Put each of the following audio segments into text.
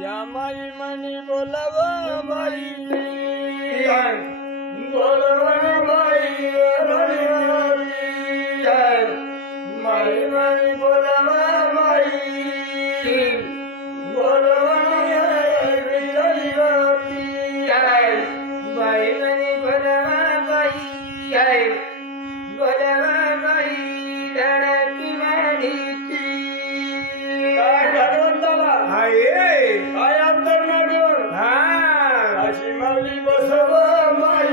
या my money बोलावा माई बोलवन माई माई मनी बोलावा माई बोलवन माई मनी बोलावा माई बोलावा माई धडकी माडीची काय भगवंताला हाय काय अंतर नाडून अशी माऊली बसवा माई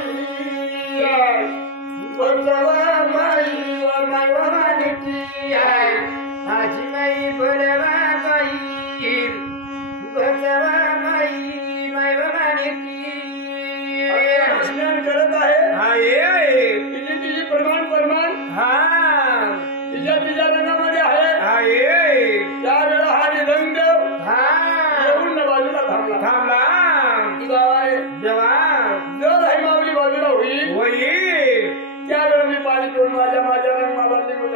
बसवा माई मायवा मानिकी अशी माई बोलवा माई बसवा माई मायवा मानिकी स्नान करत आहे तिची प्रमाण तिच्या रंगामध्ये आहे त्यावेळेला हा निरंदेव येऊन बाजूला थांबला जेव्हा जर माऊली बाजूला होईल त्यावेळेला मी पाणी करून माझ्या रंगाला निघून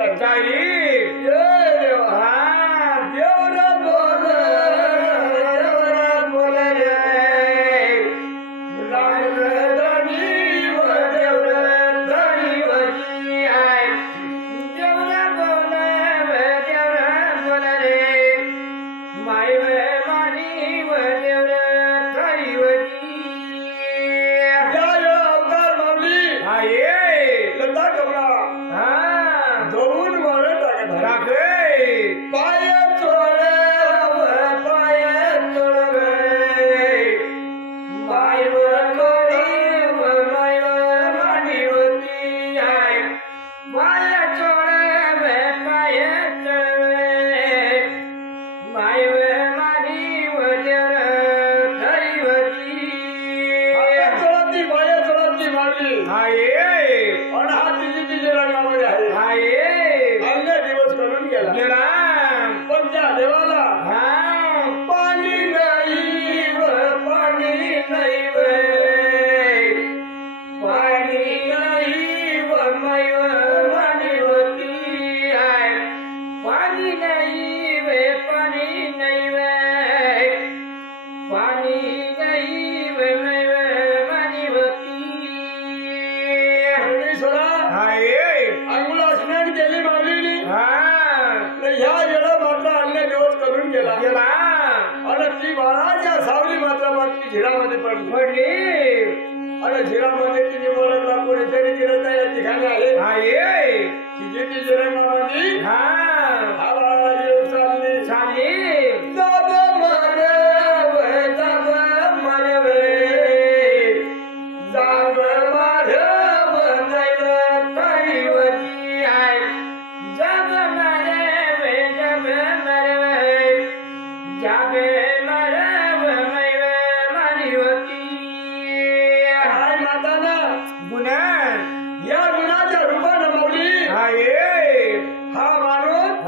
झिरामध्ये पडली आणि झिरामध्ये तिने ओळखला कोणीतरी जिरत या ठिकाणी आहे तिची जिरंगामध्ये या गुणाच्या रूपानं माऊली हा माणूस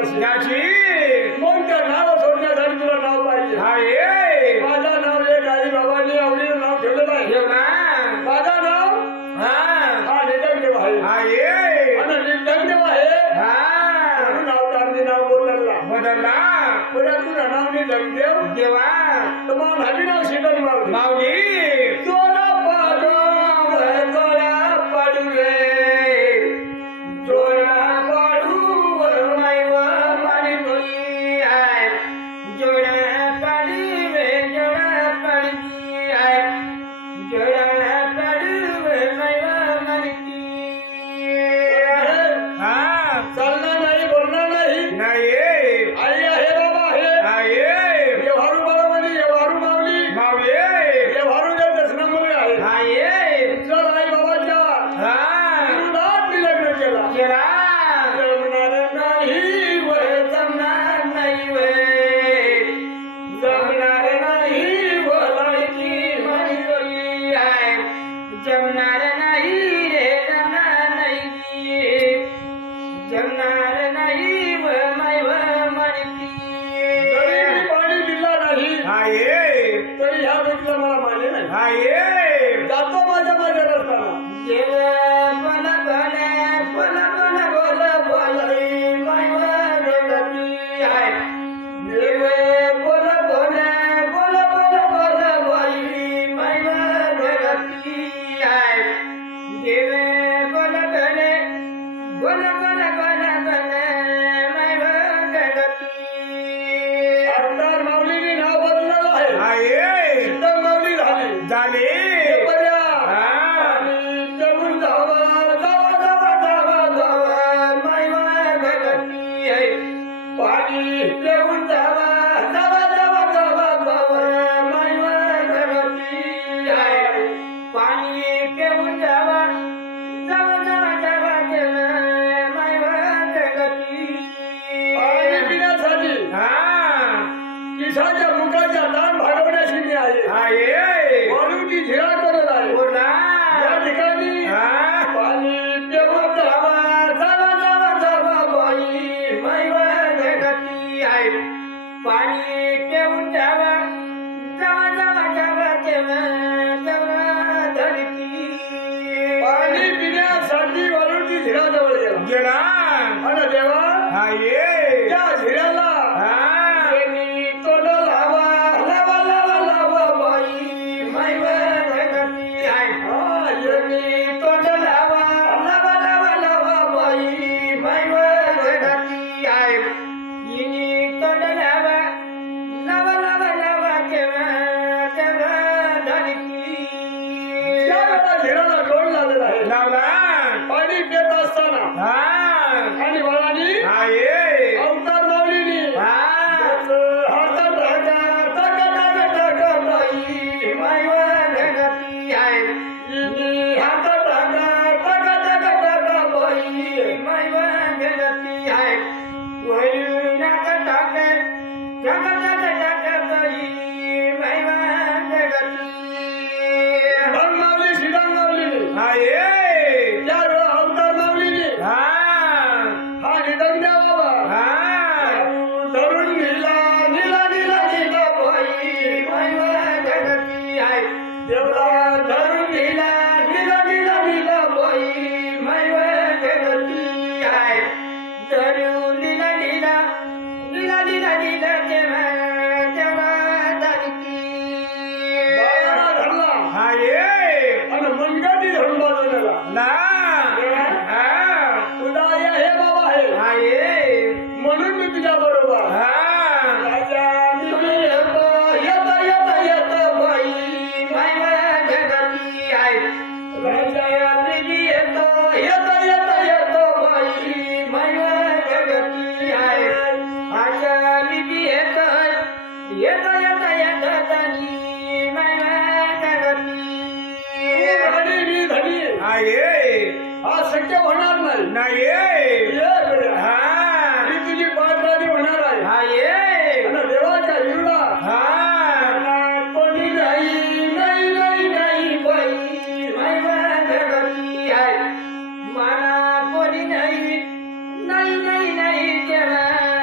जाशील जाची मग त्या नाव सोडण्यासाठी तुला नाव पाहिजे हाय माझं नाव एक आई बाबांनी आवडीनं नाव ठेवलेलं आहे ठेव ना माझं नाव हा हा निटंगदेव आहे हाय आणि निटंगदेव आहे हा म्हणून नाव तांबी नाव बदलला बदलला पुन्हा तुझं नाव निटंगदेव देवा तर मग हवी नाव शीतल मावली माऊली चोरा पाडू चोरा पाडू रे चोरा पाडू मैव मारी तुली आहे जोडा पाडी वे जोडा पाडी आहे जोडा पाडी वे मैव मारी हा चालणार नाही बोलणार नाही नाही आई आहे बाबा आहे आहे व्यवहारू बाबा म्हणे व्यवहारू मावली माऊली व्यवहारूच्या दर्शनामुळे आहे आहे चल आई बाबाच्या हा विरोधात मी लग्न केला केला जमणार नाही वय जमणार नाही वे जमणार नाही बोलायची म्हणली आहे जमणार नाही रे जमणार नाही जमणार नाही व मैव म्हणती जरी मी पाणी दिला नाही आहे तरी ह्या व्यक्तीला मला मान्य नाही आहे जातो माझ्या माझ्या रस्त्याला देव बोला बोला बोला बोला बोला बोला मैव जगती आहे देव बोला बोला बोला बोला बोला बोली मैव जगती आहे देव बोला बोला बोला बोला बोला बोला मैव जगती अवतार माऊलीने नाव बदललेलं आहे आहे शीतल माऊली झाली झाले बऱ्या हा आणि जगून जावा जावा जावा जावा जावा मैव जगती आहे पाणी देऊन जावा जावा जावा जावा जावा मैव जगती आहे पाणी घेऊन जावा जावा जावा जावा जावा मैव जगती पाणी पिण्यासाठी हा किसाच्या मुखाच्या दान भागवण्याशी मी आहे आहे म्हणून ती झिरा करत आहे बोला या ठिकाणी हा पाणी पिऊन जावा जावा जावा जावा बाई मैव जगती आहे पाणी घेऊन जावा जावा जावा जावा जावा जावा धरती पाणी पिण्यासाठी म्हणून ती झिरा जवळ गेला गेला आणि देवा आहे त्या झिऱ्याला हा त्यांनी तोंड लावा लावा लावा लावा बाई मैव जगती आहे हा यांनी तोंड लावा लावा लावा लावा बाई मैव जगती आहे इनी तोंड लावा लावा लावा लावा जेव्हा जेव्हा धरती त्या वेळेला झिऱ्याला जोड लागलेला आहे लावला पाणी पित असताना हा आणि बाळानी आहे अवतार माऊलीनी हा हातात धागा टाका टाका टाका बाई मैव जगती आहे इनी हातात धागा टाका टाका टाका बाई मैव जगती आहे वरी नाक टाके जग जग जग बाई मैव जगती धन माऊली श्रीराम माऊलीनी आहे त्यावेळेला अवतार माऊलीनी हा हा निटंग्या बाबा हा धरून नीला नीला नीला नीला बाई मैव जगती आहे देवला धरून लीला लीला लीला लीला बाई मैव जगती आहे धरून लीला लीला लीला लीला लीला जेव्हा जेव्हा धरती बाळाला धरला आहे आणि मनगटी धरून बाजवलेला ना हा तुझा आई आहे बाबा आहे आहे म्हणून मी तुझ्या बरोबर हा राजा मी येतो येत येत येत बाई मैव जगती आहे राजा देवी येतो येत येत येत बाई मैव जगती आहे आशा देवी येत येत येत येत धनी मैव जगती तू धनी मी धनी आहे हा शक्य होणार नाही नाही ये गड्या. हा ही तुझी पाठराणी होणार आहे आहे आणि देवाच्या विरोधात हा कोणी नाही नाही नाही नाही बाई मैव जगती आहे मला कोणी नाही नाही नाही नाही जेव्हा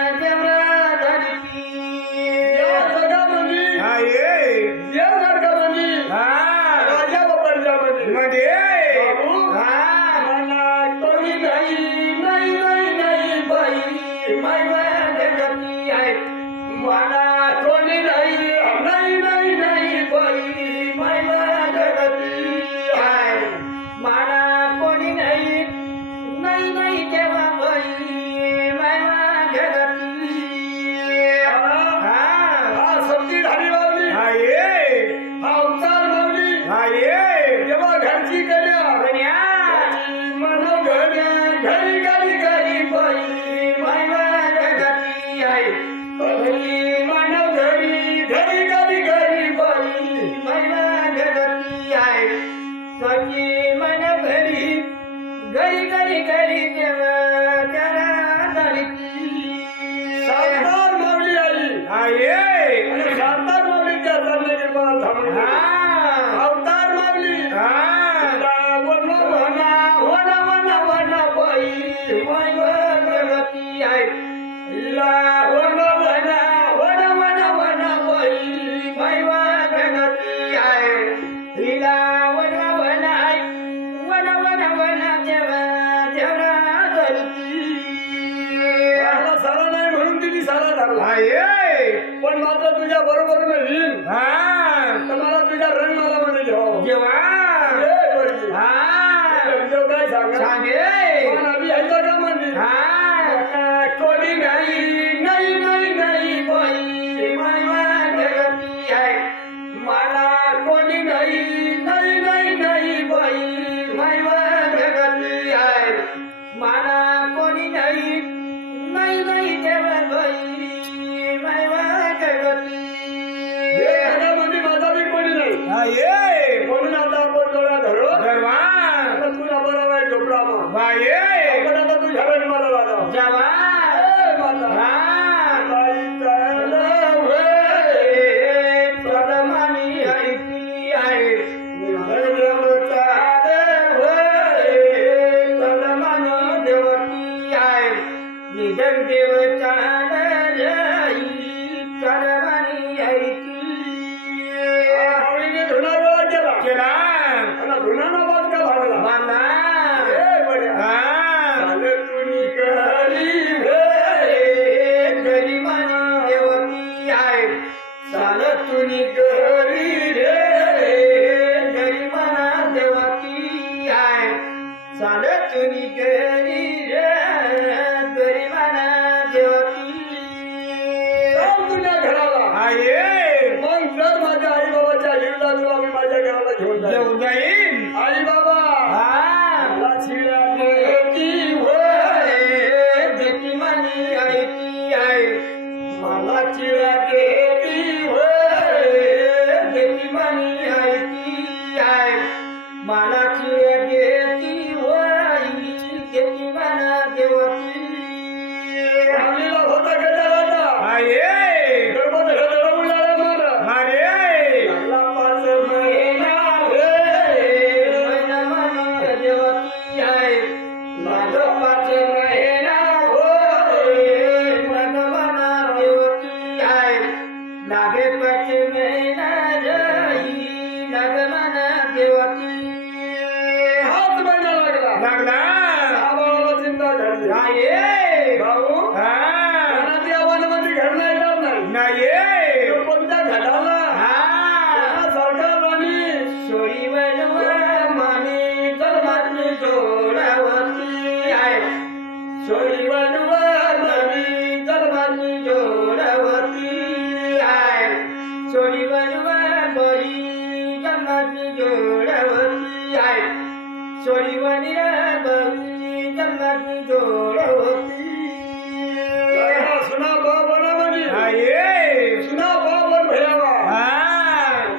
आहे पण मात्र तुझ्या बरोबर मी येईन तर मला तुझ्या रणमाला मध्ये घ्यावं जेव्हा ए, बरगी. देव काय सांगा सांगे पण आम्ही ह्याचं का म्हणजे कोणी नाही नाही नाही नाही बाई मला जगती आहे मला कोणी नाही नाही नाही नाही बाई मला जगती आहे मला कोणी नाही नाही नाही देवा बाई मला जगती जगामध्ये माझा बी कोणी नाही आहे म्हणून आता आपण डोळा धरो गर्वा आता तुला बरा वाईट झोपडा मग बाये आपण आता तुझ्या रणमाला लागावं जेव्हा ए, माता परमानी ऐकली आहे परमान देवती आहे निधन देवता परमानी ऐकली केला मला गरिमानी देवती आहे चालत तुनी गरी रे गरिमाना देवती आहे चालत तुनी गरी रे गरिमाना देवती आहे मग जर माझ्या आई बाबाच्या हिरला तुला मी माझ्या घराला घेऊन जाईल येऊन जाईन आई बाबा मला शिळ्या देती जकीमानी ऐकली आहे मला चिळ्या देती जकीमानी ऐकली आहे मला चिळ देती वही जकीमाना देवती आम्हीला होता गजाला आहे गरबत रडवला मला अरे लागला 5 महिना महिना देवती आहे माझं 5 महिना मनमना देवती आहे लागे पचे महिना रही लगमना देवती 5 महिना लागला लागला आम्हाला चिंता झाली आहे भाऊ हा घरात आव्हानामध्ये घर नाही येणार नाही नाही तो कोणत्या घराला हा सरकार आणि सोयी बनवा माने जन्मातली जोडावती आहे सोयी बनवा माने जन्मातली जोडावती आहे सोयी बनवा बरी जन्मातली जोडावती आहे सोयी बनवा बरी जन्मातली जोडावती सुना बाबा म्हणे आहे सुना बाबा भयावा हा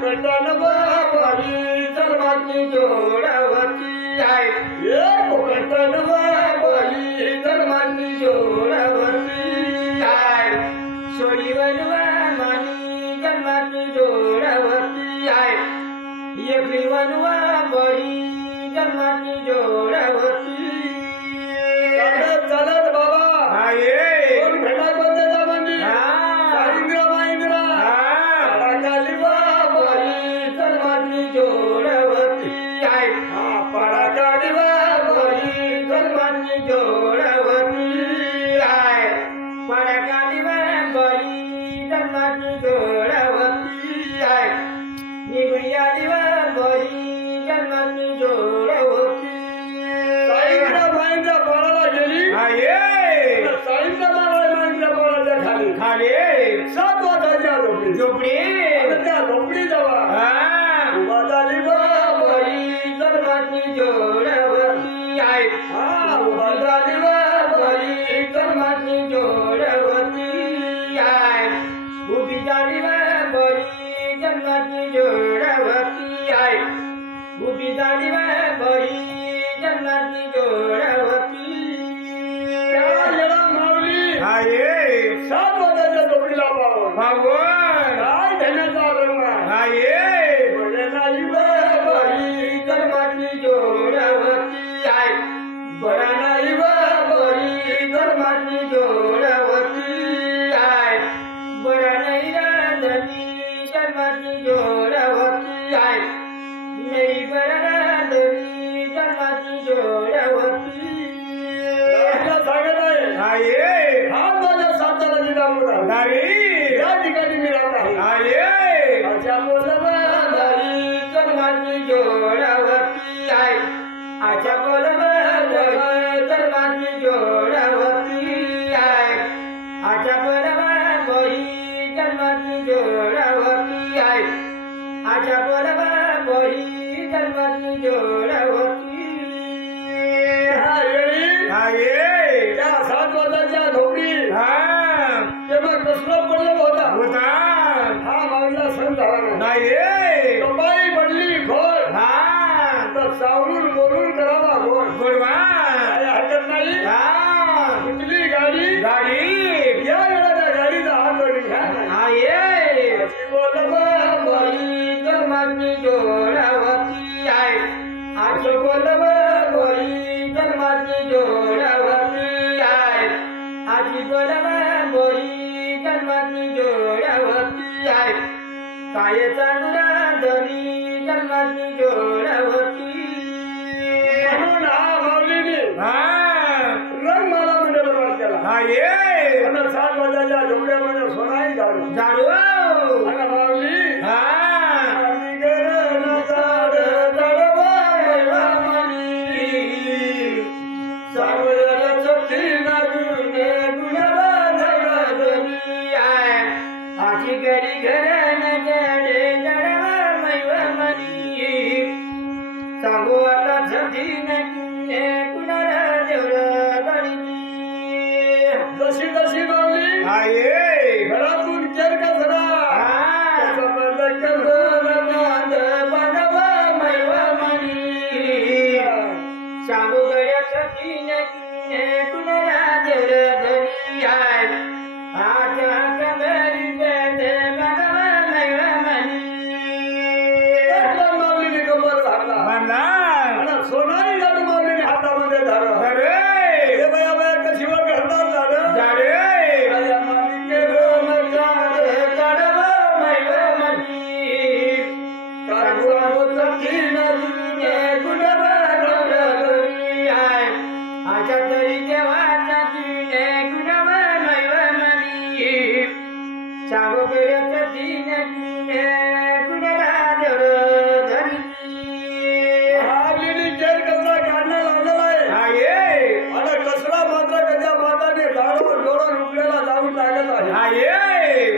कंटाळा बाबाली जन्मातली जोडावती आहे एक कंटाळा बाबाली जन्मातली जोडावती आहे सोडी बनवा मानी जन्मातली जोडावती आहे एकली बनवा बरी जन्मातली जोडावती चालत चालत बाबा आहे कोण भेटाय बंद जा म्हणजे साईंद्रा माईंद्रा पडाकाली बाबाली जन्मातली जोडावती आहे पडाकाली बाबाली जन्मातली जोडावती आहे पडकाली बरी जन्मातली जोडावती आहे निगुडियाली बरी जन्मातली जोडावती साईंद्रा माईंद्रा पडाला गेली आहे साईंद्रा माईंद्रा पडाच्या खाली खाली 7 वाजायच्या झोपडी झोपडी आणि त्या झोपडी जवळ उभा झाली बाबाली जन्मातली जोडावती आहे उभा झाली बाबाली जन्मातली जोडावती आहे उभी झाली बरी जन्मातली जोडावती आहे उभी झाली बरी जन्मातली जोडावती त्याला माऊली आहे 7 वाजायच्या झोपडीला पाहून भगवान काय धन्याचा रंग आहे बरे नाही बाबाली जन्मातली जोडावती आहे बरा नाही बरी जन्मातली जोडावती आहे बरा नाही राधनी जन्मातली जोडावती आहे नाही बरा राधनी जन्मातली जोडावती सांगत आहे आहे हात माझ्या साताला दिला रामपूर आहे. दारी या ठिकाणी मी राहत आहे. आये आच्या बोलबाई जन्माची जोडावती आहे. आच्या बोलबाई जन्माची जोडावती आहे. आच्या बोलबाई जन्माची जोडावती आहे. आच्या बोलबाई जन्माची जोडावती. आये त्या 7 वाजाच्या झोपडी हा तेव्हा कसलं पडलं होता. होता हा मागला सण झाला नाही. नाही कपाई पडली घोर. हा तर सावरून बोलून करावा घोर. गुडवा काय हरकत नाही. हा कुठली गाडी गाडी या वेळेला गाडीचा हात वडील आये बोलबाई जन्माची जोडावती आहे. आज बोलबाई जन्माची जोडावती आहे. आजी बोलबाई जन्माची जोडावती आहे. काय चांगला धनी जन्माची जोडावती. म्हणून हा माऊलीने हा रंग मला मंडळ केला. आये आणि 7 वाजाच्या झोपड्यामध्ये सोनाई झालं. जाडू आणि माऊली हा सांगू आता जशी जशी माऊली आये घरातून केर कसरा सांगू गड्याच्या कुणाला देव धनी आहे. आजा कबरी माऊलीने कंबर घातला. बांधला आणि सोनाई जाडू माऊलीने हातामध्ये धरलं. अरे हे बया बया कशी वर घरदार झालं. जाडे राजा माणिके काढवा मैवा मनी. काढवा तीन गुणवा गौरवरी आहे. आच्या तरी देवाच्या तिने गुणवा मैवा मनी. सांगू गड्याच्या तीन गुणरा देव धनी. आपली केर कसला काढणं लावलेला आहे. आये आणि कसला मात्र त्याच्या माताने झाडून जोडून उकलेला जाऊन टाकत आहे. आये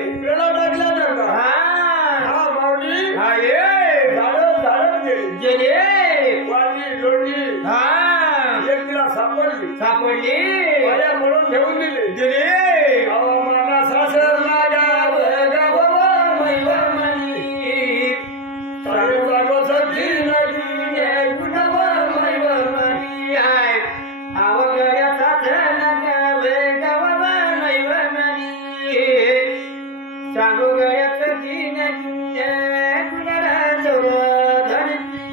उकलेला टाकल्यानंतर हा माऊली आये झाडत गेली. वाटी जोडली. हा एक तिला सापडली. सापडली पाया म्हणून ठेवून दिली. दिली हवामाना सासर लागाव गाव मैवा मनी. चालू चालू सज्जी नदी गुणवा मैवा मनी आहे. आवगड्याचा गाव गावा मैवा मनी. सांगू गड्याचं तीन गुणरा जोर धरती.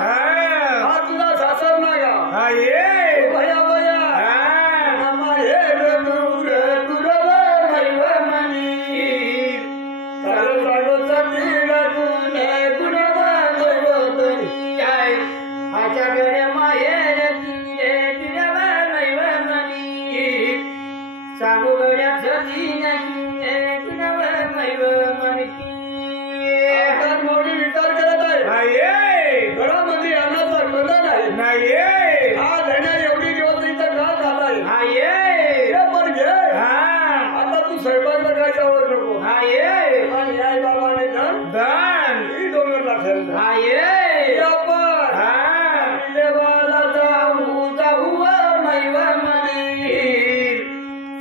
हा तुझा सासर ना गाव. आये भया भया मामा हे दूर दूरवा मैवा मनी. चालू चालू सज्जी नदी गुणवा मैवा मनी आहे. आच्या गड्या माहेर तिरे तुझ्यावा मैवा मनी. सांगू गड्याचं तीन गुणवा मैवा मनी. मोठी विचार करत आहे. आये घरामध्ये अन्नाचा कल नाही. नाये हा धण्या एवढी दिवस इथं का झालाय. आये हे पण घे. हा आता तू स्वयंपाक काय जावं नको. आये आणि आई बाबाने धन दान ही डोंगरला ठेवलं. आये आपण हा देवाला जाऊ जाऊ मैवा मनी.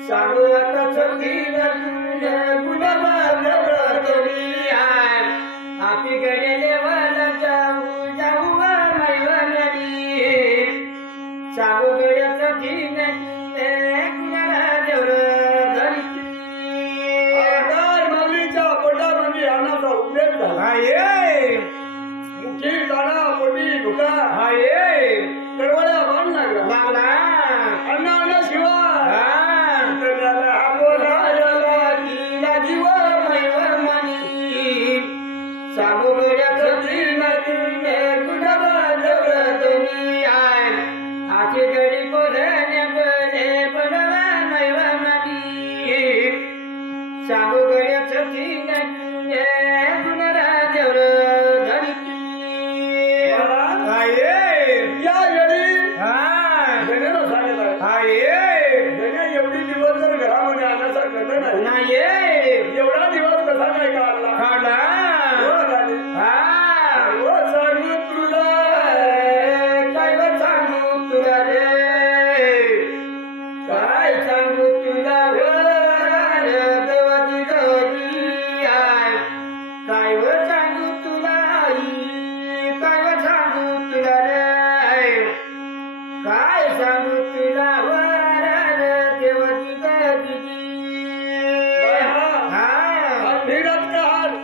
सांगू आता सतीन गुणवा गौरवरी आहे. आपली कडे देवाला जाऊ जाऊ मैवा मनी. सांगू गड्याचं तीन गुणरा देवर धरती. माऊलीच्या पोटामध्ये अन्नाचा उपयोग झाला. आये मुठी दाणा पोटी धुका आये करवड्या बाण लागला. लागला अण्णा शिवाय हा बोलायला जीवा मैवा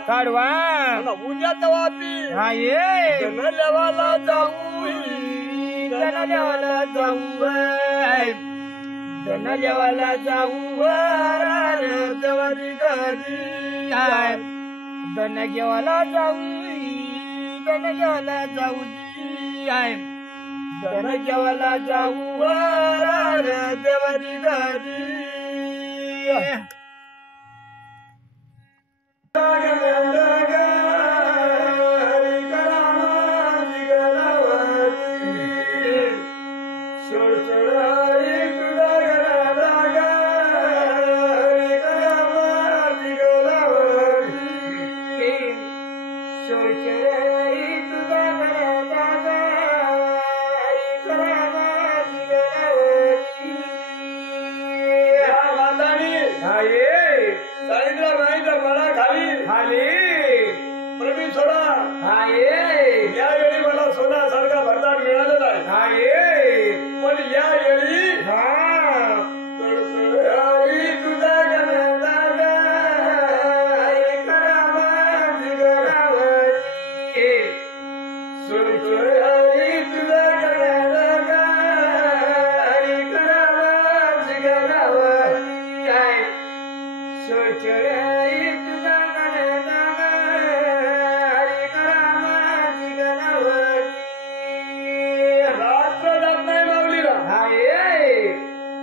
काढवा उद्या तवापी हा ये जनलेवाला जाऊ धन देवाला जाऊ धन देवाला जाऊ देवाची घरी धन घेवाला जाऊ धन घेवाला जाऊ धन घेवाला जाऊ देवाची घरी यावेळी मला सोन्यासारखा भरदार मिळालेला आहे पण यावेळी तुझा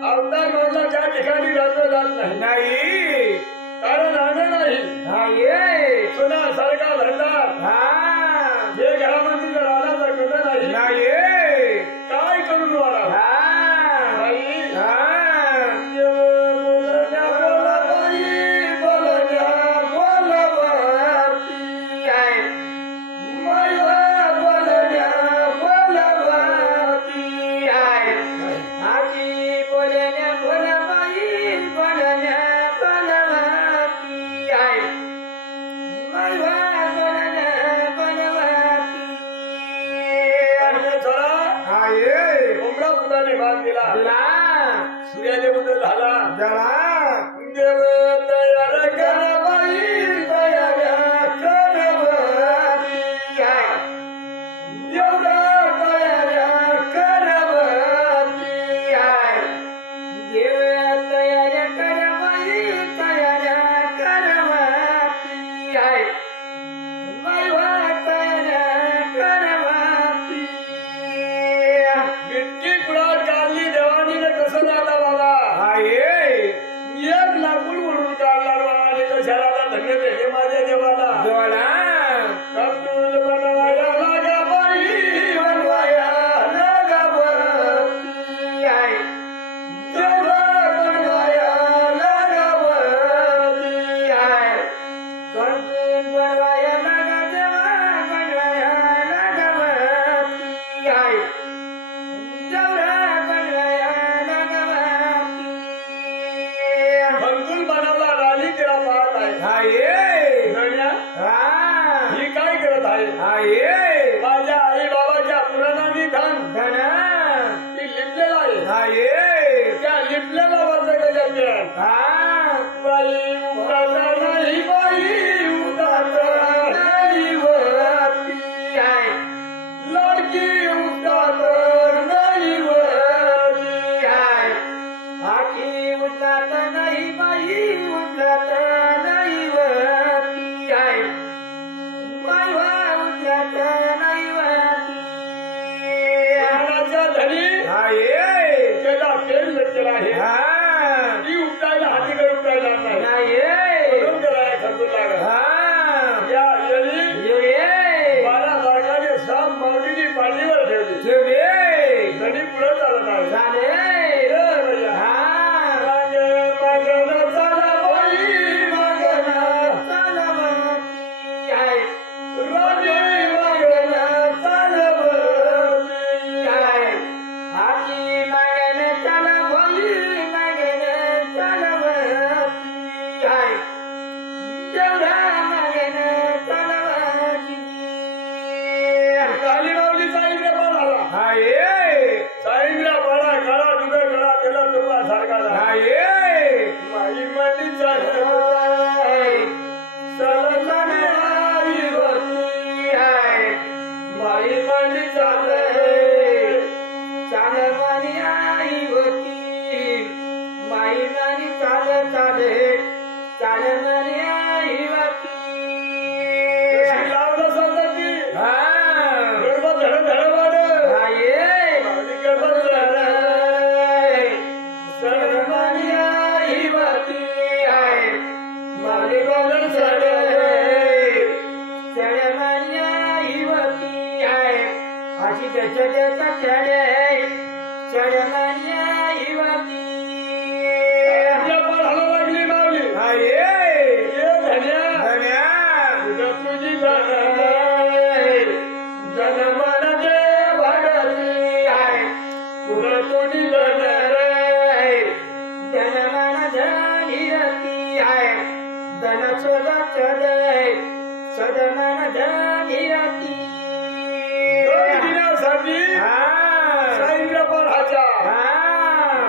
अवतार मधला ज्या ठिकाणी रात्र जात नाही कारण राहणं नाही सोन्यासारखा भरदार जे घरामध्ये जर राहण्याचा करणं नाही काय करून वाढा सूर्यादेव झाला देव तयार कर बाई तयार कर देवरा तयार कर देव तयार कर बाई तयार कर इतकी कुणाल काढली देवानीने कसं झाला बाबा एक लाकूड म्हणून काढला आणि कशाला धन्य देणे माझ्या देवाला कपूल बनवाया लागा बाई बनवाया लागा देवा बनवाया लागा कपूल बनवाया लागा देवा बनवाया भंतूल बनवला राणी तिला पाहत आहे ही काय करत आहे माझ्या आई बाबाच्या पुराणाने धन ती लिपलेला आहे त्या लिपलेला वाचा कशा बाई उदाता नाही बाई उदाता नाही लडकी उदाता नाही आखी उठलात नाही बाई उठलात नाही उठलात नाही पुराणाचा धनी त्याला फेल भेटलेला आहे ती उपटायला हातीकडे उपटायला नाही म्हणून त्याला खर्च लागला या वेळी 12 बारकाने साप माऊलीची पाठीवर ठेवली धनी पुढे चालत आहे झाले मगन चाला बाई चाले चाले मनिया हिवती लावलं स्वतःची हा गडबड धड धडवाड हाये गडबड मनिया हिवती हाय मागे गोंधळ सड चढ मनिया हिवती हाय अशी त्याच्या चढे चढ मनिया हिवती आपल्या पाळाला लागली मावली हाये ये धन्या धन्या तुझी जनमन दे भगती आहे तुला तुझी जनमन धनिरती आहे धन सदा चदय सदमन धनिरती दिनासाठी साईंद्रपराच्या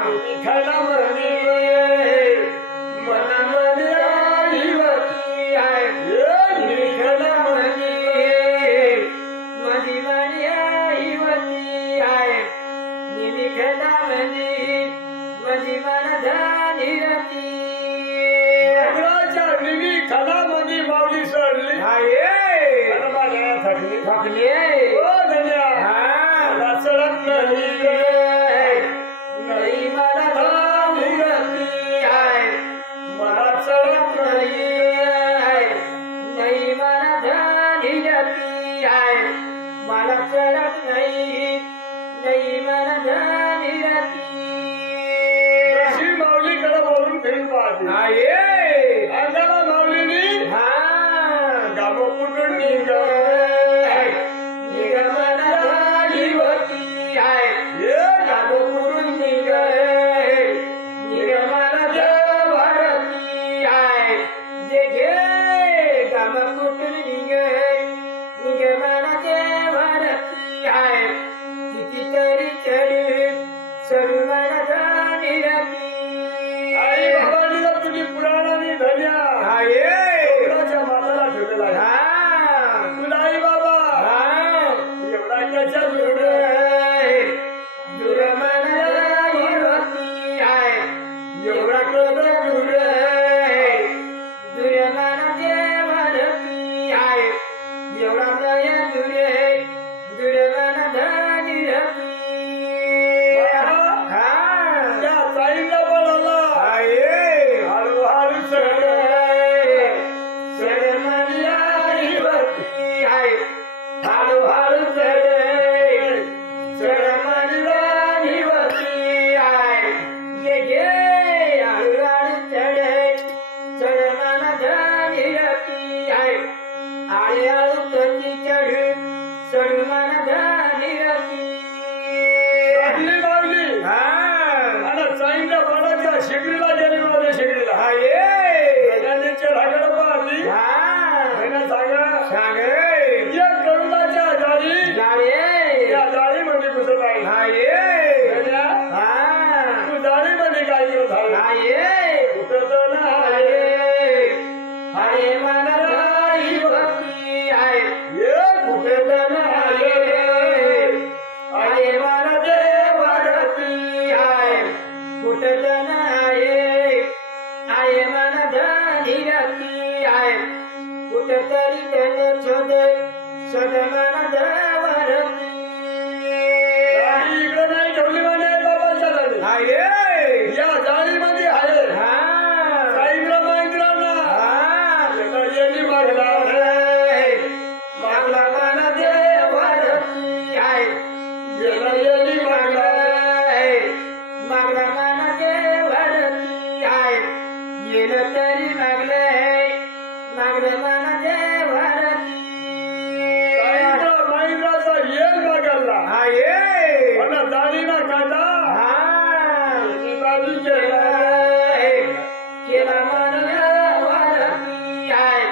विठ्ठला म्हणे मनमध्ये आईवती आहे विठ्ठला म्हणे मधी मणी हिवती आहे निमिषला मधी मन धनिरती अकराच्या निमिषामध्ये माऊली सोडली हाये गणमान्याला थकली थकले ओ धन्या मला चढत नाही मला धनिरती आहे मला चढत नाही मला धनिरती आहे मला चढत नाही मला धनिरती अशी माऊलीकडे वरून फिरून पाहते अंगाला माऊलीनी गाव कुठून हिवती आहे गाव कुठून निगमन देवरती आहे जे घे गाव कुठून निगमन देवरती आहे कितीतरी चढ सरुमन धनिरती आई भवानीला तुझी पुराणाने धन्या पुराच्या माताला ठेवलेला आहे तुला आई बाबा एवढा कशा दुरमन हिवती आहे एवढा कसं दुर्मन देवरती आहे एवढा प्रय दुर्मन धनिरती त्या साईंना बोलावला हळूहळू चढ शरणमनिया हिवती आहे हळूहळू चढ शरणमनिया हिवती आहे ये घे हळूहळू चढ शरणमन धनिरती आहे आळे आळू कची चढ शरणमन धनिरती आपली माऊली आणि साईंना बोलायच्या शेगडीला गेली मावली शेगडीला गजानीच्या ढाकड पाहती त्याने सांगा या करुणाच्या जाळी या जाळीमध्ये घुसत आहे गजा, तू जाळीमध्ये काय करत आहे घुसत नाही हरे मन हिवती आहे ये कुठे नाही हरे मन देवरती आहे कुठे नाही हरे मन धनिरती आहे कुठेतरी त्याने सदमन देवरती इकडे नाही ठेवली म्हणे बाबांच्या जाळी या जाळीमध्ये आहे साईंद्र महिंद्रांना गेली मागला मागला मन देवरती आहे गेली मागला मागला मन देवरती आहे गेलं तरी मागले मागले मन देवरती साईंद्र महिंद्राचा येल मागला पण जाळीना काढला बाजू केला केला मन देवरती आहे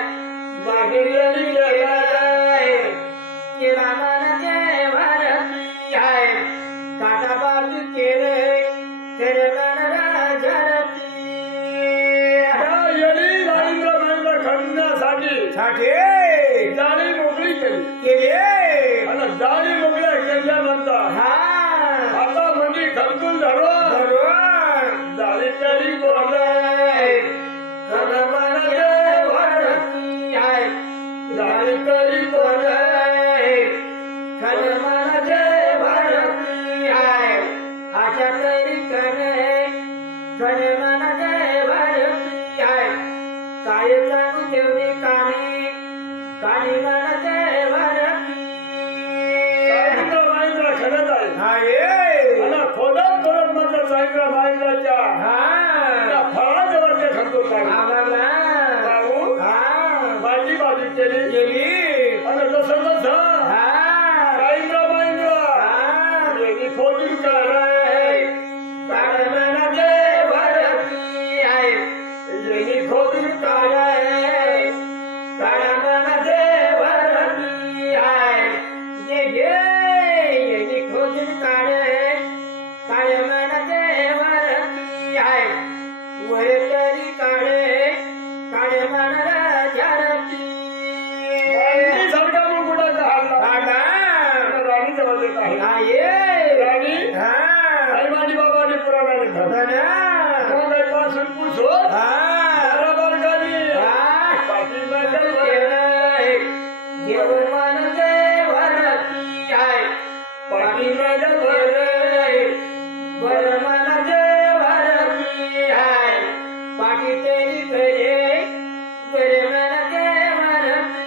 मागे गेली गेला केला मन देवरती आहे काटा बाजू केले तेरे मन राजरती येली राजेंद्र महिंद्र खणण्यासाठी जाळी मोकळी केली आणि जाळी मोकळ्या केल्यानंतर आता म्हणजे खमकून धरवा जाळी तरी बोलले साईंद्र माईंद्राच्या त्या फळाजवळ ते खंडून लागला. जाऊ माझी बाजू केली आणि जसं जसं साईंद्र माईंद्र यांनी खोदून काढाय काढण्याचे भरती आहे. यांनी खोदून काढाय काढण्याचे भरती आहे. ये ये खोदून काढे काढण्याचे भरती आहे. वर तरी काढे काढण्याला झरती. सारखा मुकुटा काढला राणी जवळ येत आहे. राणी आई माझी बाबांनी पुराणाने पासून पुसो बरोबर गाणी जेवण मानते भरती आहे. पाठीमागे बर मानते भरती आहे. पाठी तेरी करे बर मानते भरती.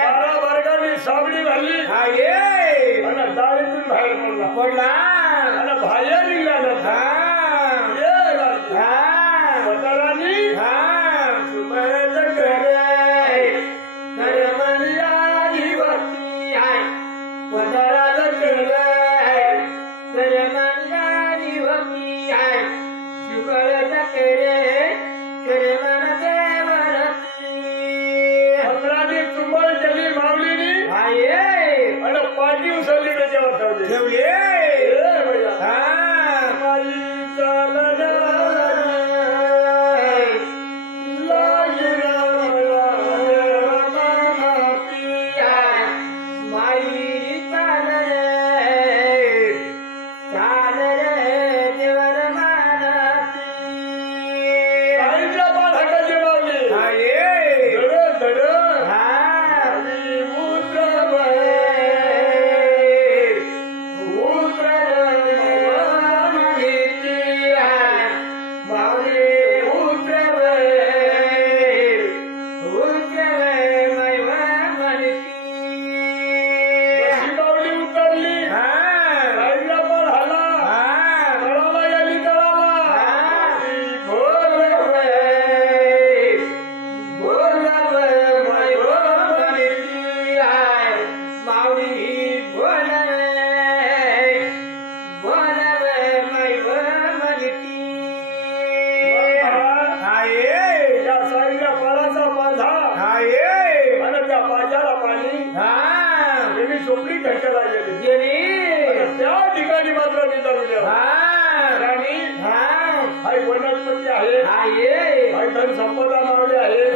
बरोबर गाणी साबडी घालली आणि दारीतून बाहेर पडला आणि बाहेर निघाला राणी चुंबळ केली माऊलीनी आणि पाठी उचलली त्याच्यावर ठेवली. झोपडी घ्यायला गेली त्या ठिकाणी मात्र मी जाऊ राणी हाय वनस्पती आहे हाय धन संपदा मावली आहे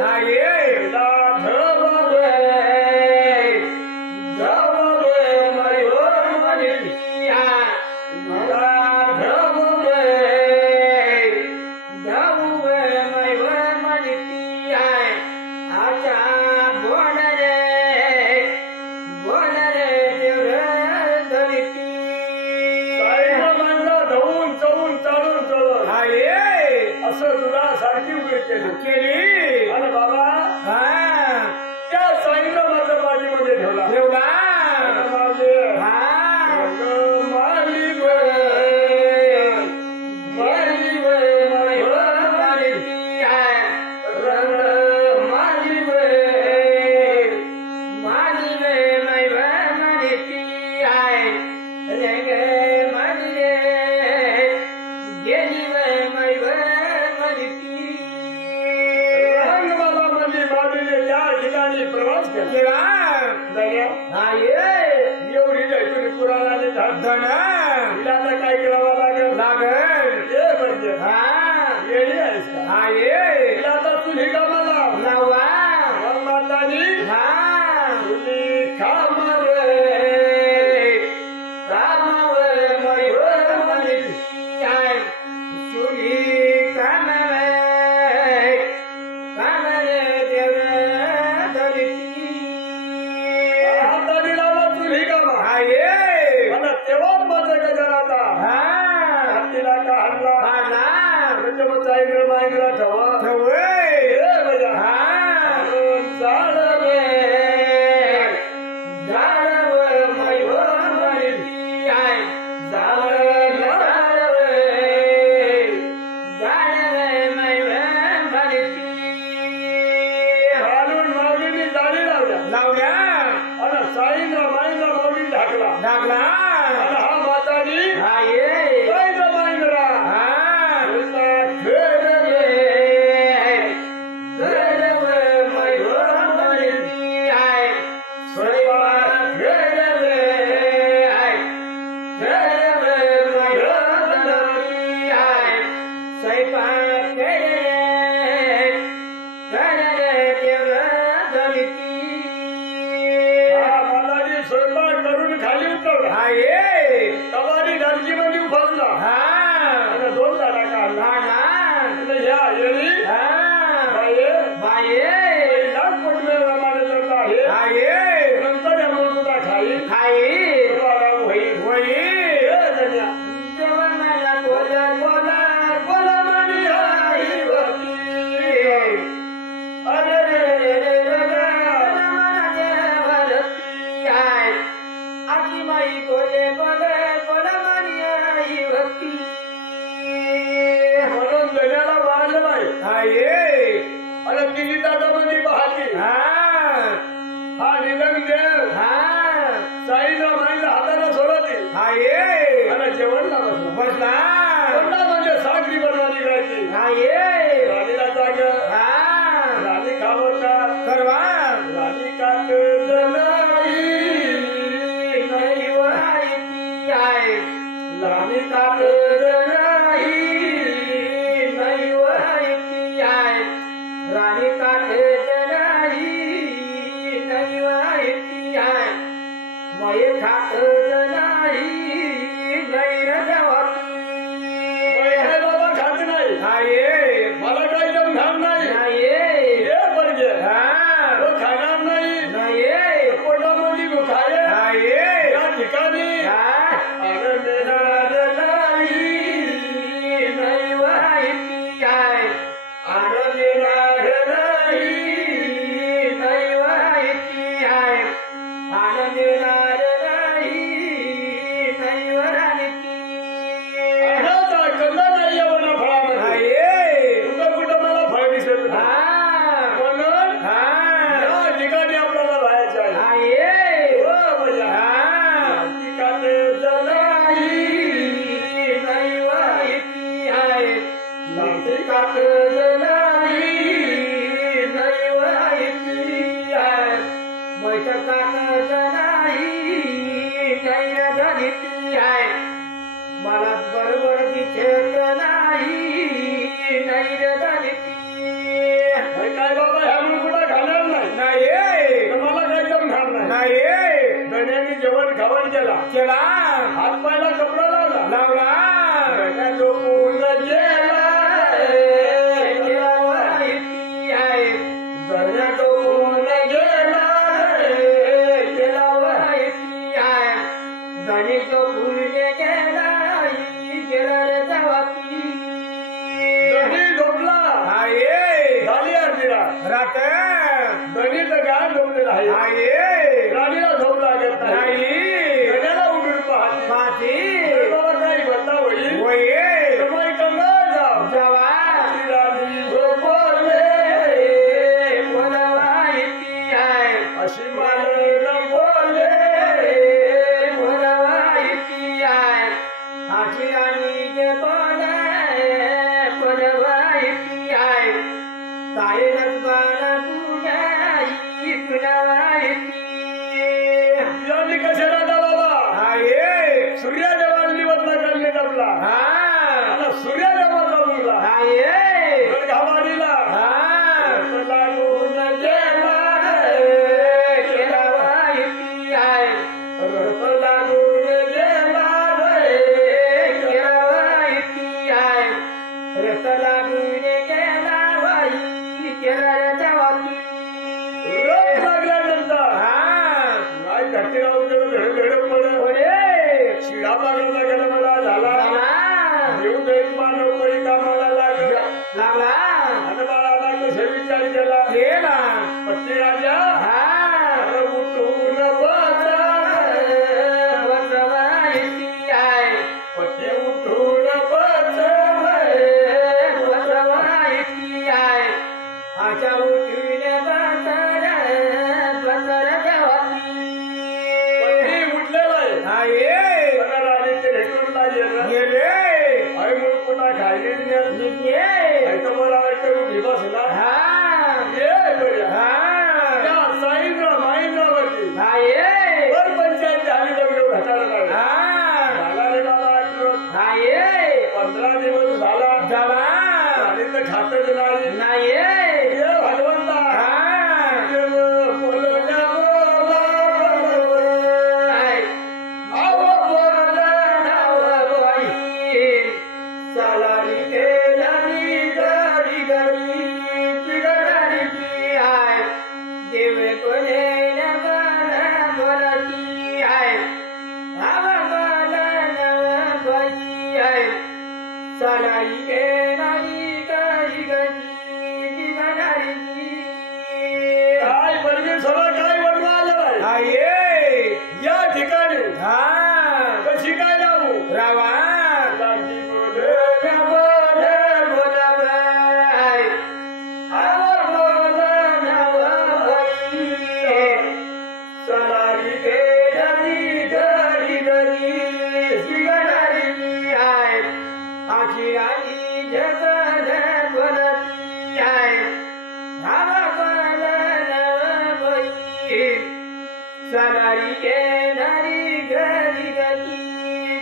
केली आणि बाबा त्या साईंद्र मात्र पाठीमध्ये ठेवला प्रवास केला एवढी जायची पुराणाने धन काय करावं लागेल म्हणजे येडी आहेस का आता तुझी कामाला मातानी तुझी कामावर तेव्हा मात्र हा ये आणि तिची दादामध्ये पाहते हा निलंग देव साईला माईला हाताला सोडते हा ये आणि जेवणला बसला कोणता म्हणजे साखरी बनवा निघायची हा ये राणीला जाग राणी खावता करवा राणी कात जनाई नाही वाईती आहे राणी कात जनाई नाही वाईती आहे राणी काठे जनाई नाही वाईती आहे मये खात जनाई नाही रजवती काय बाबा खात नाही हा ये मला काही जमणार नाही हा ये ये बरगे हा तो खाणार नाही नाही ये पोटामध्ये दुखाये हा ये या ठिकाणी आनंद नाही नाही वाईती आहे आनंद नाही नाही वाईती आहे आनंद नाही नाही वरायती आनंद कल्ला नाही एवढा फळामध्ये हा ये कुठं कुठं मला फळ दिसत नाही म्हणून या ठिकाणी आपल्याला राहायचं आहे हा ये हो बजा ठिकाणी जनाई नाही वाईती आहे ठिकाण नाही नाही वाईती आहे बैठकात नाही नाही धरिती आहे मला बरोबर दिसत नाही नाही धरिती काय बाबा ह्या कुठं खाणार नाही नाही तर मला काही जमणार नाही नाही गण्याने जेवण खावण केला केला हात पायला कपडा लावला लावला गण्या झोपून गेला केला वाईती आहे गण्या झोपून गेला केला वाईती आहे गणित फुलने गेला गेला रे जावाती गणी झोपला हा ये झाली अर्धीला रात गणित गाय झोपलेला आहे हा ये राणीला झोप लागत नाही नाही गण्याला उठून पाहते पाठी तर बाबा काही बदला होईल वये तर मग कंगाल जाव जवा ती राणी झोपले कोणा वाईती आहे अशी मला बोले कोणा वाईती आहे आजी आणि जे बोले कोणा वाईती आहे काय नसबाना तुझ्याही तुला वाईती यांनी कशाला बाबा हा ये सूर्यदेवांनी बदला करणे जपला हा आता सूर्यदेवाचा मुलगा हा ये घावाडीला हा लागून गेला केला वाईती आहे रथ लागून गेला केला वाईती आहे रथ लागून गेला वाई केला जावाती रथ लागल्यानंतर हा काय घाटीराव गेलं धड पडलं ओरे शिडा मागला गेला मला झाला लागला येऊ देत मानव परी कामाला लागला लागला आणि बाळाला कसे विचार केला केला पत्नी राजा हा आता उठून बसा वाईती आहे पत्नी उठून बसा वाईती आहे आच्या उठून बसर जावाती पत्नी उठलेला आहे हा ये पण राणीचे भेटून लागेल गेले आई म्हणून पुन्हा खाली निघे ऐकं मला ऐकून बसला हा ये बऱ्या हा त्या साई सलारी घेणारी घरी गती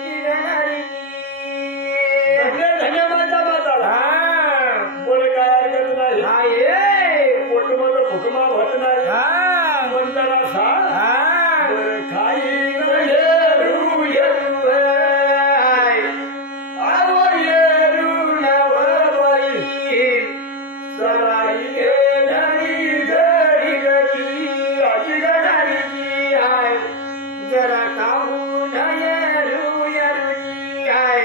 जिगणारी धन्य माझ्या माताला हा बोले काय ऐकत नाही हा ये पोटमध्ये भुकमा होत नाही हा पण जरा सा हा खाई येरू येरू हाय आव येरू नवबाई सलारी घेणारी घरी गती जिगणारी हाय जरा काहून येरू येरू हाय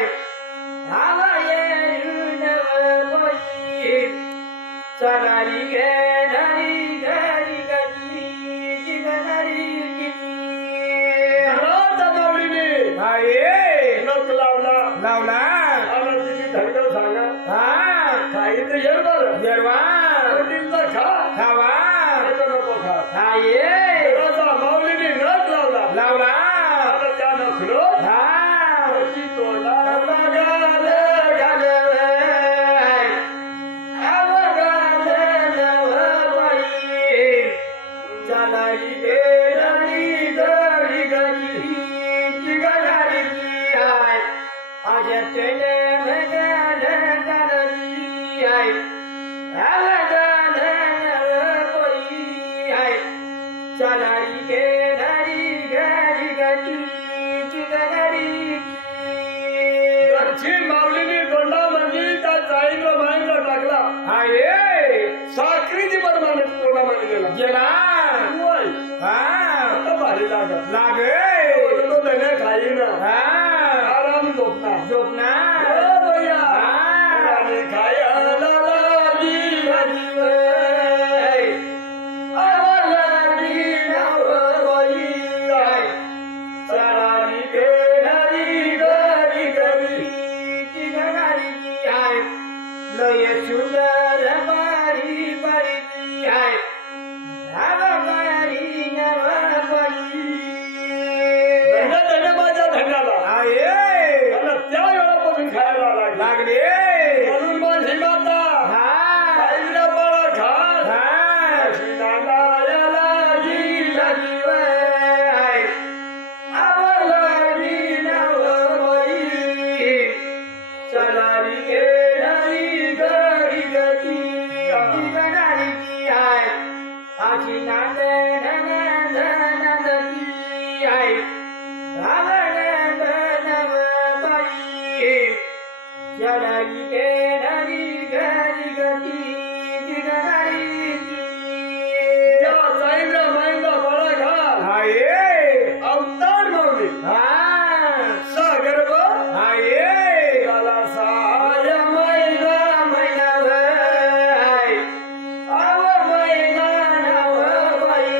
आव येरू नवबाई सलारी घेणारी घरी गती जिगणारी नक लावला लावला आणि तिची धडकन सांगा हा काही तर येईल बरं जेरवा वडीलला खा खावा नको नको खा हा ये राजा माऊलीने नक लावला लावला आता त्या नखलो हा ती तोडला गाल घालवाय आव गाल नवबाई चालारी गेली गरी गली जिगणारी हाय आजा तेले भगल गली हाय आव गाल नवबाई हाय चालारी गेली गरी गली जिगणारी दक्षिण माऊलीने दोंडा म्हणजे त्या चाळीला मायला टाकला हाय साखरीची बरमाने तोंडा मध्ये गेला गेला वय हा आता भारी लागत लागे तो धन्या खाई ना हा आराम झोपणार झोपना भैया हा. आणि खायला लागली वय. आवलागी नवबाई हाय. सलारी घेणारी घरी गली जिगणारी हाय. लय सुंदर बारी बारी हाय आवगारी नवबाई धन्य माझ्या धन्याला हाय आणि त्या वेळापासून खायला लागला लागले म्हणून माझी माता हा आईला बळा खा हा नांदायला लागी वय. आवलागी नवबाई सलारी घेणारी घरी गती जिगणारी हाय आची नांद नंद नंदती हाय आवड नवबाई सलारी घेणारी घरी गती जिगणारी त्या साईला माईला बळा खा हाय अवतार माऊली हा सागर बा हाय काला सहाय मैना मैनावय आव मैना नवबाई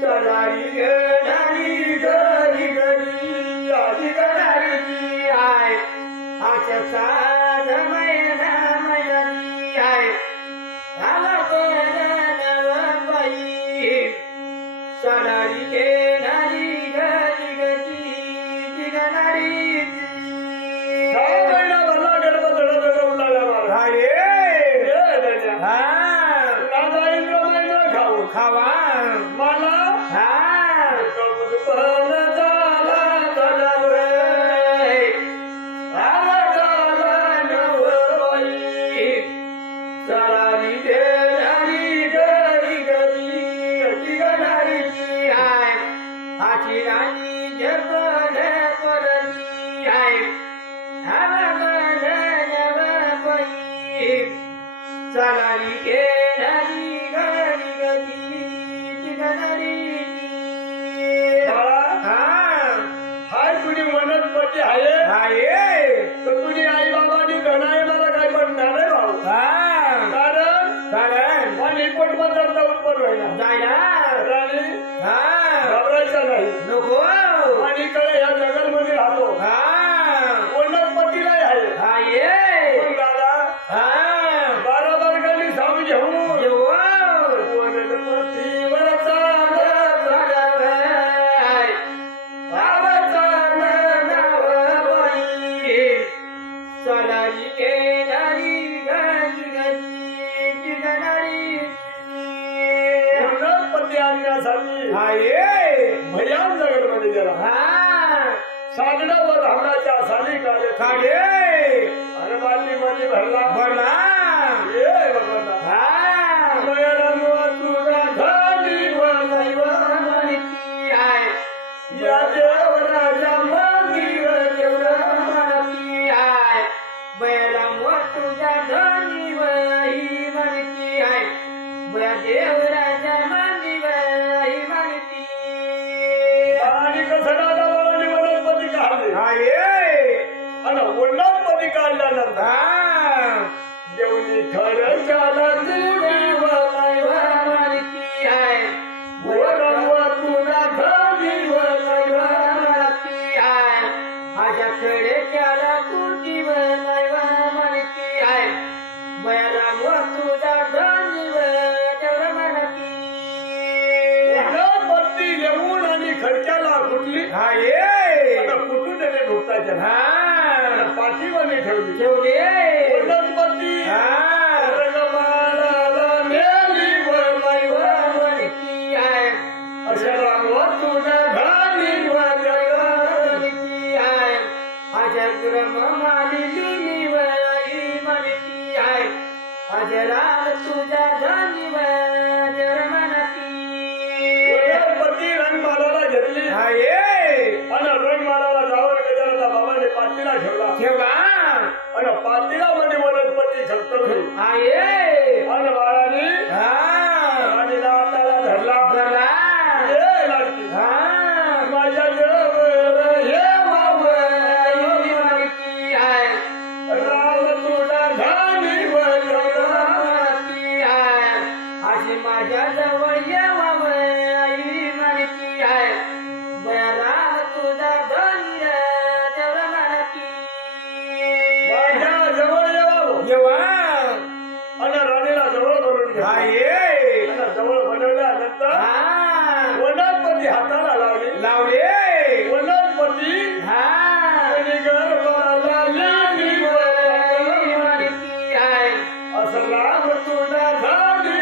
सलारी घेणारी घरी गली आधी गणारी हाय आच्या साज मैना मैनानी हाय आव नवबाई सलारी घेणारी घरी गली जिगणारी सहा महिना झाला गणपत धडधड उडाल्या मारा हाय हा राजा इंद्र महिना खाऊ खावा मला हा पण झाला चलवय आवगाला नवबाई सलारी घेणारी घरी गली जिगणारी हाय आची राणी जगल पडली हाय आवगाला नवबाई सलारी घेणारी घरी गली जिगणारी बाळा हा हाय तुझी वनस्पती आहे हाय तर तुझी आई बाबांनी गणाय मला काय पडणार आहे भाऊ हा कारण आणि पोट बदलता उत्पन्न व्हायला जायला राणी हा घाबरायचं नाही नको आणि कडे या जंगलमध्ये राहतो हा वनस्पतीलाही आहे हाय पण दादा हा 12 वर्गांनी सावून घेऊ जेव्हा वनस्पतीवर सलारी घेणारी घरी गली जिगणारी वनस्पती आणण्यासाठी माणसांनी हाये भयान जगलमध्ये गेला हा सागडावर हमडाच्या साली काढे काढे आणि बाटलीमध्ये भरला बोला ये भगवान हा मयरमवा तुझा धानी वनैवा म्हणती आहे या देवराजा मंदिर देवरा म्हणती आहे बैरम व तुझ्या धनी वही म्हणती आहे बया देवराजा मांदी वही म्हणती आणि कसडाला वाणी वनस्पती काढले हाये आणि वनस्पती काढल्यानंतर हा देवनी खरं झाला तुझी वनैवा म्हणती आहे वरमवा तुझा धानी वनैवा म्हणती आहे माझ्याकडे त्याला तुझी वनैवा म्हणती आहे बैरम व तुझा धनी देवरा म्हणती वनस्पती येऊन आणि खडक्याला फुटली हाये आता फुटून त्याने ढोकताच्या हा पाठीमध्ये ठेवली ठेवले वनस्पती हा रंगमाळाला नेली वनैवा म्हणती आहे अशा रामवा तुझा धानी वनैवा म्हणती आहे माझ्या ग्रम मालिनी वही म्हणती आहे अजराम तुझ्या धनी देवरा म्हणती वनस्पती रंगमाळाला घेतली हाये आणि रंगमाळाला जावर गजानना बाबाने पातीला ठेवला ठेवला आणि पातीलामध्ये वनस्पती खतरली हाये आणि बाळाने हा राणीला हाताला धरला बला ये लाडकी हा माझ्या जवळ ये वही म्हणती आहे राम तुझा धानी वनैवा म्हणती आहे अशी माझ्या जवळ येवाई म्हणती आहे बराम तुझा धनी देवरा म्हणती माझ्या जवळ यावं येवा आणि राणीला जवळ करून घ्या हाये जवळ बनवल्यानंतर हा वनस्पती हाताला लावली लावले वनस्पती हा आणि गर्भाला लागली वनैवा म्हणती आहे असं राम तुझा धानी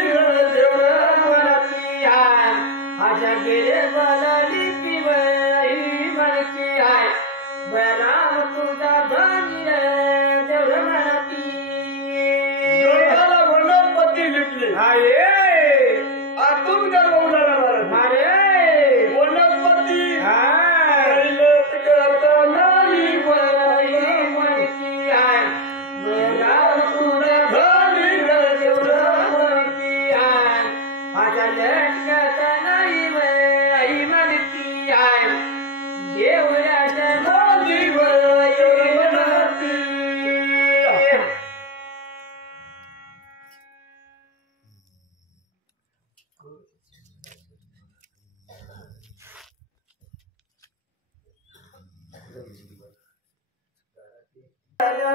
देवरा म्हणती आहे माझ्या गेले बलली पिवळी म्हणती आहे बराम तुझा धनी देवरा म्हणती गर्भाला वनस्पती लिपली हाये आतून गर्भ उडाला महाराज मारे वनस्पती हा कैलास करतानाही वही म्हणती आहे बराम तुझा धानी देवरा म्हणती आहे माझ्या लटकत नाही वही म्हणती आहे देवराच्या धानी वनैवा म्हणती.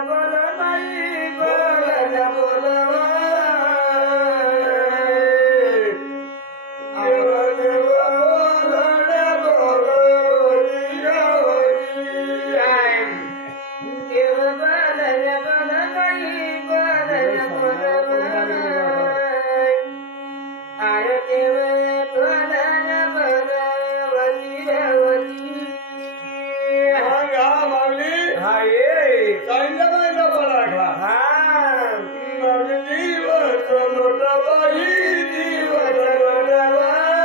बोल बाई बोल बोल मग हा माऊली हाये सांगितलं महिना पराठा हा मग दिवस लोटाबाई दिवस लोटाबाई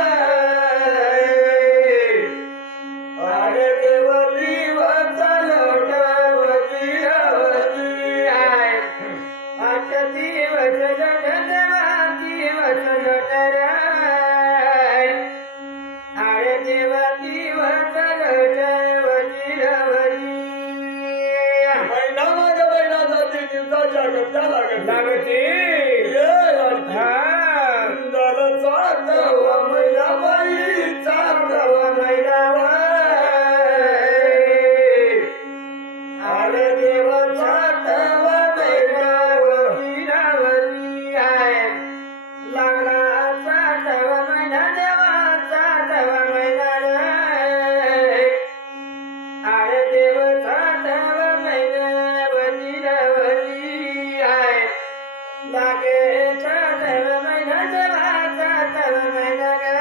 अरे देव दिवस लोटावती रावती आहे आता दिवस लोटरा दिवस लोटरा अरे देवा दिवस लोटवती रवती महिना माझ्या महिन्यासाठी दिवसाच्या गप्प्या लागत लागते हा झालं चालतं महिना बाई चालतं महिना अरे देवा चाटव महिनावती रवती आहे लागला चाटव महिना देवा चाटव महिना रे अरे देव चाटव महिनावती रवती आहे लागे चाटव महिना देवा चाटव महिना गे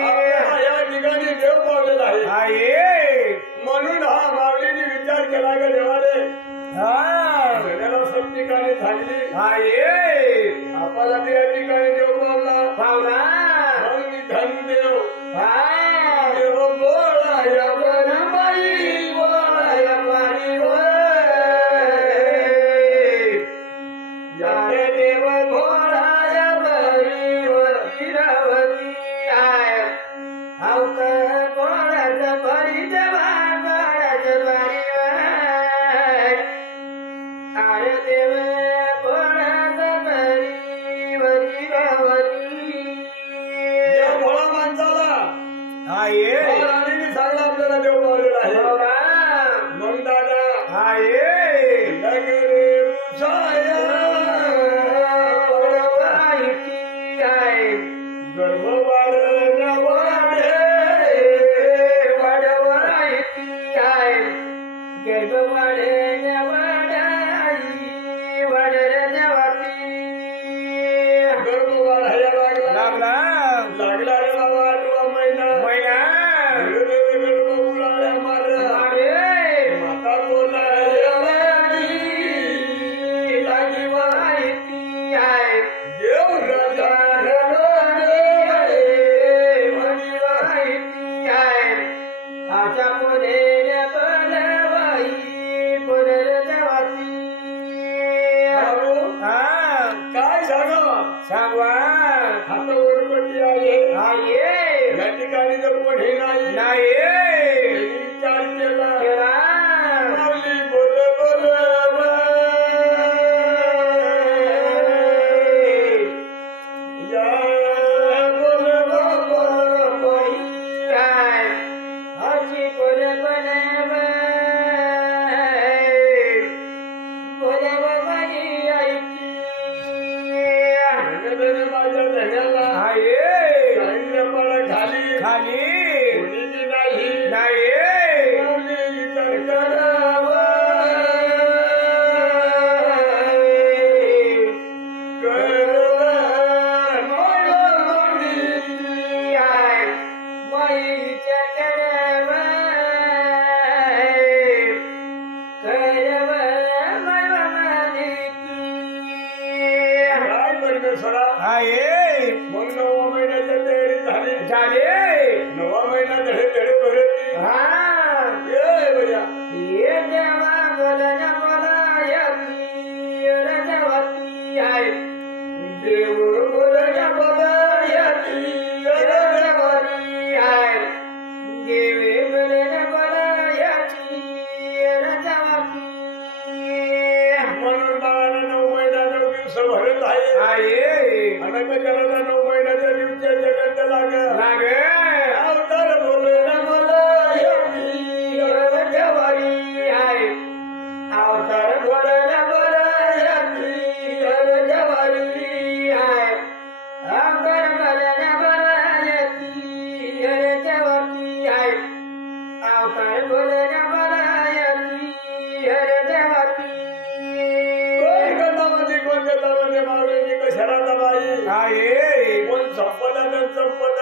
आपल्याला या ठिकाणी देव पावलेला आहे म्हणून हा माऊलीने विचार केला का देवाने सगळ्याला सब ठिकाणी झाली आपल्याला या ठिकाणी देव पावला मग मी धन देव देव बोळाया बनबाई बोळाया पाणी देव भोळाया बरीवर इरावती आय अवकर कोणाचं भरीत बाळाचं बारीवर अरे देव कोणाचं बरीवर इरावती या भोळा माणसाला राणीने सांगला आपल्याला देव पावलेला आहे मग दादा नगरे मुसाया गर्भवाड नवाडे गर्भवाड हया लागला रे बाबा 8वा महिना गर्भ उलाळ्या मार माता बोलाया देव राजा काय सांगा हात ओरपटी आहे या ठिकाणी जर कोणी नाही विचार केला माऊली बोल माझ्या धन्याला खाली कोणी नाही माऊली विचार करावा मग 9वा महिन्याच्या तयारी झाली 9वा महिना धडे भरत भैया देव बोलण्या बोलायची म्हणून बाळाला 9 महिना 9 दिवस भरत आहे आणि त्याला 9 महिन्याच्या दिवशी जगत लाग अवतार बोलण्या बोलायची अवतार बोलण्या बोलायची कोण संपदा संपत